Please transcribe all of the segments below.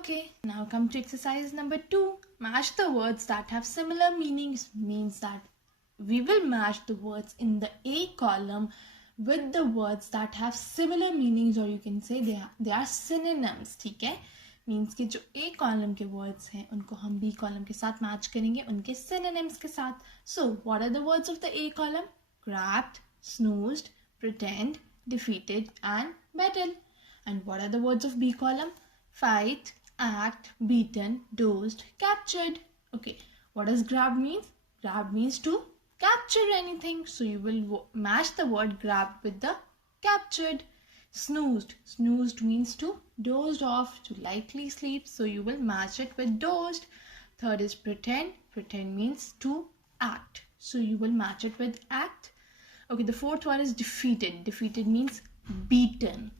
Okay, now come to exercise number 2. Match the words that have similar meanings. Means that we will match the words in the A column with the words that have similar meanings, or you can say they are synonyms. ठीक है, means कि जो A column के words हैं उनको हम B column के साथ मैच करेंगे उनके synonyms के साथ. So what are the words of the A column? Grabbed, snoozed, pretend, defeated and battle. And what are the words of B column? Fight, act, beaten, dozed, captured. Okay, what does grab mean? Grab means to capture anything. So you will match the word grabbed with the captured. Snoozed. Snoozed means to dozed off, to lightly sleep. So you will match it with dozed. Third is pretend. Pretend means to act. So you will match it with act. Okay, the fourth one is defeated. Defeated means beaten.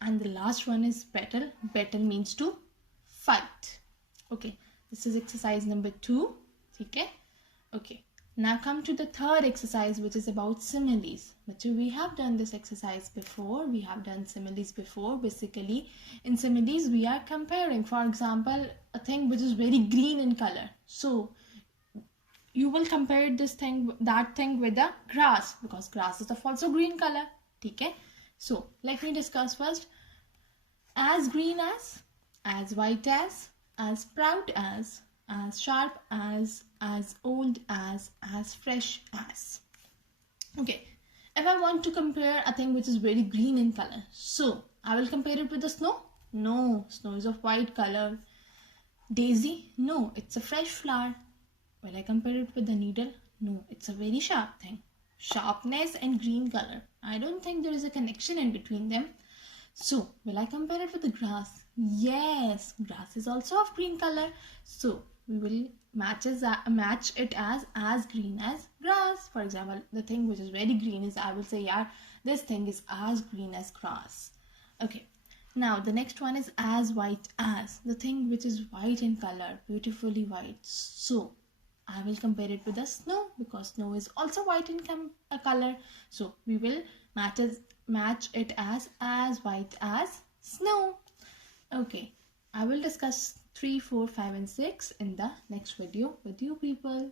And the last one is battle. Battle means to fight. Okay, this is exercise number 2. Okay. Okay. Now come to the third exercise, which is about similes. But we have done this exercise before. We have done similes before. Basically, in similes, we are comparing, for example, a thing which is very green in color. So you will compare that thing with the grass, because grass is of also green color. Okay. So let me discuss first. As green as white as proud as sharp as old as fresh as. Okay, if I want to compare a thing which is very green in color, so I will compare it with the snow. No, snow is of white color. Daisy, no, it's a fresh flower. Will I compare it with the needle? No, it's a very sharp thing. Sharpness and green color, I don't think there is a connection in between them. So will I compare it with the grass? Yes, grass is also of green color. So we will match it as green as grass. For example, the thing which is very green is, I will say, yeah, this thing is as green as grass. Okay. Now the next one is as white as, the thing which is white in color, beautifully white. So I will compare it with the snow, because snow is also white in color. So we will match it as white as snow. Okay, I will discuss 3, 4, 5 and 6 in the next video with you people.